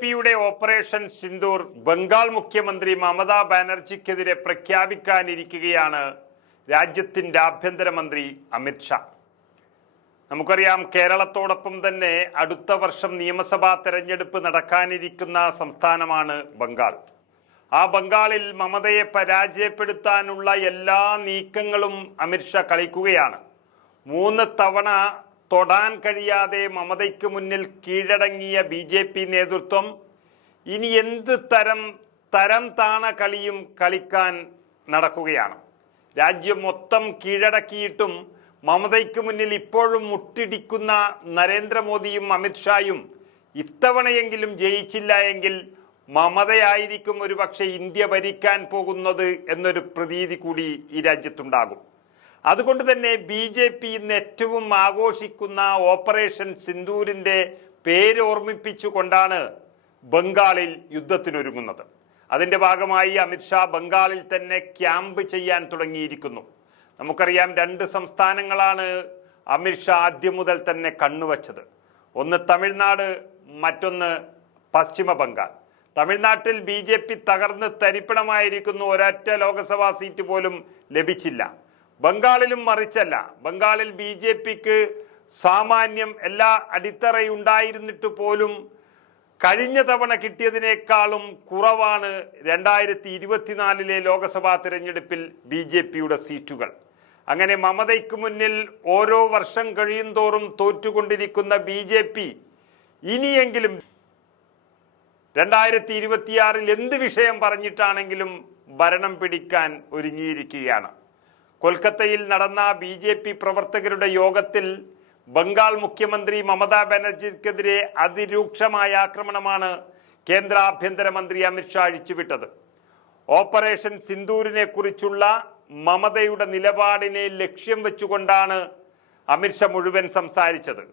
പിയുടെ ഓപ്പറേഷൻ സിന്ദൂർ ബംഗാൾ മുഖ്യമന്ത്രി മമതാ ബാനർജിക്കെതിരെ പ്രഖ്യാപിക്കാനിരിക്കുകയാണ് രാജ്യത്തിന്റെ ആഭ്യന്തരമന്ത്രി അമിത്ഷാ. നമുക്കറിയാം, കേരളത്തോടൊപ്പം തന്നെ അടുത്ത വർഷം നിയമസഭാ തെരഞ്ഞെടുപ്പ് നടക്കാനിരിക്കുന്ന സംസ്ഥാനമാണ് ബംഗാൾ. ആ ബംഗാളിൽ മമതയെ പരാജയപ്പെടുത്താനുള്ള എല്ലാ നീക്കങ്ങളും അമിത്ഷാ കളിക്കുകയാണ്. 3 തവണ തൊടാൻ കഴിയാതെ മമതയ്ക്ക് മുന്നിൽ കീഴടങ്ങിയ BJP നേതൃത്വം ഇനി എന്ത് തരം താണ കളിയും കളിക്കാൻ നടക്കുകയാണ്. രാജ്യം മൊത്തം കീഴടക്കിയിട്ടും മമതയ്ക്ക് മുന്നിൽ ഇപ്പോഴും മുട്ടിടിക്കുന്ന നരേന്ദ്രമോദിയും അമിത്ഷായും ഇത്തവണയെങ്കിലും ജയിച്ചില്ല എങ്കിൽ മമതയായിരിക്കും ഒരുപക്ഷെ ഇന്ത്യ ഭരിക്കാൻ പോകുന്നത് എന്നൊരു പ്രതീതി കൂടി ഈ രാജ്യത്തുണ്ടാകും. അതുകൊണ്ട് തന്നെ BJP ഇന്ന് ഏറ്റവും ആഘോഷിക്കുന്ന ഓപ്പറേഷൻ സിന്ദൂരിന്റെ പേര് ഓർമ്മിപ്പിച്ചുകൊണ്ടാണ് ബംഗാളിൽ യുദ്ധത്തിനൊരുങ്ങുന്നത്. അതിന്റെ ഭാഗമായി അമിത്ഷാ ബംഗാളിൽ തന്നെ ക്യാമ്പ് ചെയ്യാൻ തുടങ്ങിയിരിക്കുന്നു. നമുക്കറിയാം, 2 സംസ്ഥാനങ്ങളാണ് അമിത്ഷാ ആദ്യം മുതൽ തന്നെ കണ്ണുവച്ചത്. ഒന്ന് തമിഴ്നാട്, മറ്റൊന്ന് പശ്ചിമ ബംഗാൾ. തമിഴ്നാട്ടിൽ BJP തകർന്ന് തരിപ്പണമായിരിക്കുന്നു. ഒരൊറ്റ ലോക്സഭാ സീറ്റ് പോലും ലഭിച്ചില്ല. ബംഗാളിലും മറിച്ചല്ല. ബംഗാളിൽ BJPക്ക് സാമാന്യം എല്ലാ അടിത്തറയുണ്ടായിരുന്നിട്ട് പോലും കഴിഞ്ഞ തവണ കിട്ടിയതിനേക്കാളും കുറവാണ് 2024 ലോക്സഭാ തിരഞ്ഞെടുപ്പിൽ BJPയുടെ സീറ്റുകൾ. അങ്ങനെ മമതയ്ക്ക് മുന്നിൽ ഓരോ വർഷം കഴിയും തോറും തോറ്റുകൊണ്ടിരിക്കുന്ന BJP ഇനിയെങ്കിലും 2026 എന്ത് വിഷയം പറഞ്ഞിട്ടാണെങ്കിലും ഭരണം പിടിക്കാൻ ഒരുങ്ങിയിരിക്കുകയാണ്. കൊൽക്കത്തയിൽ നടന്ന BJP പ്രവർത്തകരുടെ യോഗത്തിൽ ബംഗാൾ മുഖ്യമന്ത്രി മമതാ ബാനർജിക്കെതിരെ അതിരൂക്ഷമായ ആക്രമണമാണ് കേന്ദ്ര ആഭ്യന്തരമന്ത്രി അമിത്ഷാ അഴിച്ചുവിട്ടത്. ഓപ്പറേഷൻ സിന്ദൂരിനെ കുറിച്ചുള്ള മമതയുടെ നിലപാടിനെ ലക്ഷ്യം വെച്ചുകൊണ്ടാണ് അമിത്ഷാ മുഴുവൻ സംസാരിച്ചത്.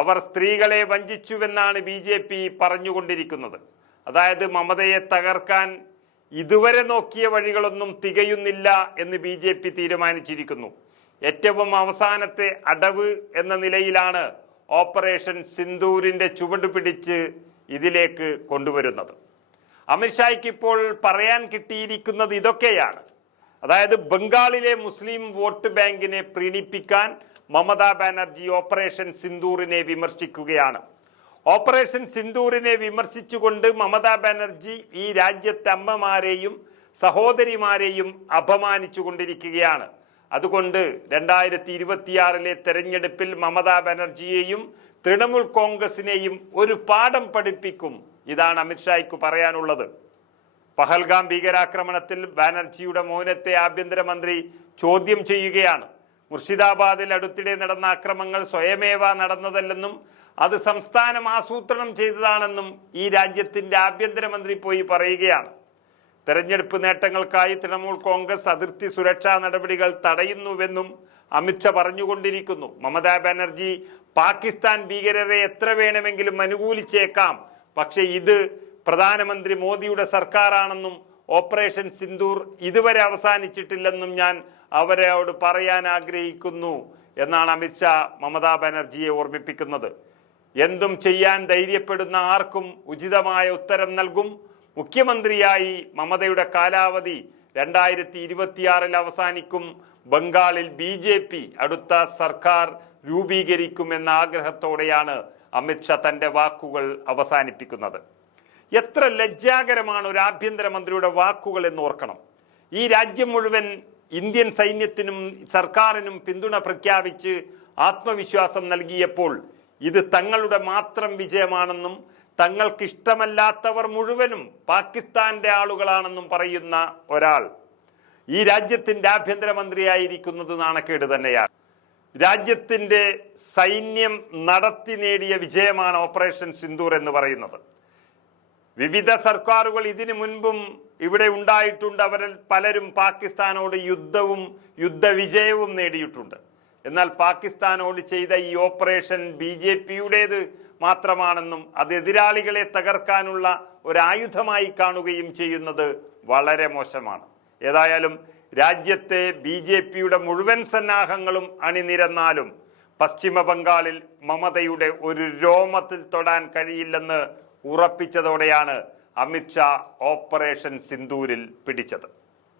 അവർ സ്ത്രീകളെ വഞ്ചിച്ചുവെന്നാണ് BJP പറഞ്ഞുകൊണ്ടിരിക്കുന്നത്. അതായത് മമതയെ തകർക്കാൻ ഇതുവരെ നോക്കിയ വഴികളൊന്നും തികയുന്നില്ല എന്ന് BJP തീരുമാനിച്ചിരിക്കുന്നു. ഏറ്റവും അവസാനത്തെ അടവ് എന്ന നിലയിലാണ് ഓപ്പറേഷൻ സിന്ദൂരിന്റെ ചുവട് പിടിച്ച് ഇതിലേക്ക് കൊണ്ടുവരുന്നത്. അമിത്ഷായ്ക്ക് ഇപ്പോൾ പറയാൻ കിട്ടിയിരിക്കുന്നത് ഇതൊക്കെയാണ്. അതായത് ബംഗാളിലെ മുസ്ലിം വോട്ട് ബാങ്കിനെ പ്രീണിപ്പിക്കാൻ മമതാ ബാനർജി ഓപ്പറേഷൻ സിന്ദൂറിനെ വിമർശിക്കുകയാണ്. ഓപ്പറേഷൻ സിന്ദൂറിനെ വിമർശിച്ചുകൊണ്ട് മമതാ ബാനർജി ഈ രാജ്യത്തെ അമ്മമാരെയും സഹോദരിമാരെയും അപമാനിച്ചു കൊണ്ടിരിക്കുകയാണ്. അതുകൊണ്ട് 2026 തെരഞ്ഞെടുപ്പിൽ മമതാ ബാനർജിയെയും തൃണമൂൽ കോൺഗ്രസിനെയും ഒരു പാഠം പഠിപ്പിക്കും. ഇതാണ് അമിത്ഷായ്ക്ക് പറയാനുള്ളത്. പഹൽഗാം ഭീകരാക്രമണത്തിൽ ബാനർജിയുടെ മൗനത്തെ ആഭ്യന്തരമന്ത്രി ചോദ്യം ചെയ്യുകയാണ്. മുർഷിദാബാദിൽ അടുത്തിടെ നടന്ന ആക്രമണങ്ങൾ സ്വയമേവ നടന്നതല്ലെന്നും അത് സംസ്ഥാനം ആസൂത്രണം ചെയ്തതാണെന്നും ഈ രാജ്യത്തിന്റെ ആഭ്യന്തരമന്ത്രി പോയി പറയുകയാണ്. തെരഞ്ഞെടുപ്പ് നേട്ടങ്ങൾക്കായി തൃണമൂൽ കോൺഗ്രസ് അതിർത്തി സുരക്ഷാ നടപടികൾ തടയുന്നുവെന്നും അമിത്ഷാ പറഞ്ഞുകൊണ്ടിരിക്കുന്നു. മമതാ ബാനർജി പാകിസ്ഥാൻ ഭീകരരെ എത്ര വേണമെങ്കിലും അനുകൂലിച്ചേക്കാം, പക്ഷെ ഇത് പ്രധാനമന്ത്രി മോദിയുടെ സർക്കാരാണെന്നും ഓപ്പറേഷൻ സിന്ദൂർ ഇതുവരെ അവസാനിച്ചിട്ടില്ലെന്നും ഞാൻ അവരോട് പറയാൻ ആഗ്രഹിക്കുന്നു എന്നാണ് അമിത്ഷാ മമതാ ബാനർജിയെ ഓർമ്മിപ്പിക്കുന്നത്. എന്തും ചെയ്യാൻ ധൈര്യപ്പെടുന്ന ആർക്കും ഉചിതമായ ഉത്തരം നൽകും. മുഖ്യമന്ത്രിയായി മമതയുടെ കാലാവധി 2026 അവസാനിക്കും. ബംഗാളിൽ BJP അടുത്ത സർക്കാർ രൂപീകരിക്കുമെന്ന ആഗ്രഹത്തോടെയാണ് അമിത്ഷാ തന്റെ വാക്കുകൾ അവസാനിപ്പിക്കുന്നത്. എത്ര ലജ്ജാകരമാണ് ഒരു ആഭ്യന്തരമന്ത്രിയുടെ വാക്കുകൾ എന്ന് ഓർക്കണം. ഈ രാജ്യം മുഴുവൻ ഇന്ത്യൻ സൈന്യത്തിനും സർക്കാരിനും പിന്തുണ പ്രഖ്യാപിച്ച് ആത്മവിശ്വാസം നൽകിയപ്പോൾ ഇത് തങ്ങളുടെ മാത്രം വിജയമാണെന്നും തങ്ങൾക്കിഷ്ടമല്ലാത്തവർ മുഴുവനും പാകിസ്ഥാന്റെ ആളുകളാണെന്നും പറയുന്ന ഒരാൾ ഈ രാജ്യത്തിന്റെ ആഭ്യന്തരമന്ത്രിയായിരിക്കുന്നത് നാണക്കേട് തന്നെയാണ്. രാജ്യത്തിന്റെ സൈന്യം നടത്തി നേടിയ വിജയമാണ് ഓപ്പറേഷൻ സിന്ദൂർ എന്ന് പറയുന്നത്. വിവിധ സർക്കാരുകൾ ഇതിനു മുൻപും ഇവിടെ ഉണ്ടായിട്ടുണ്ട്. അവരിൽ പലരും പാകിസ്ഥാനോട് യുദ്ധവിജയവും നേടിയിട്ടുണ്ട്. എന്നാൽ പാകിസ്ഥാനോട് ചെയ്ത ഈ ഓപ്പറേഷൻ BJPയുടേത് മാത്രമാണെന്നും അത് എതിരാളികളെ തകർക്കാനുള്ള ഒരായുധമായി കാണുകയും ചെയ്യുന്നത് വളരെ മോശമാണ്. ഏതായാലും രാജ്യത്തെ BJPയുടെ മുഴുവൻ സന്നാഹങ്ങളും അണിനിരന്നാലും പശ്ചിമ ബംഗാളിൽ മമതയുടെ ഒരു രോമത്തിൽ തൊടാൻ കഴിയില്ലെന്ന് ഉറപ്പിച്ചതോടെയാണ് അമിത്ഷാ ഓപ്പറേഷൻ സിന്ദൂരിൽ പിടിച്ചത്.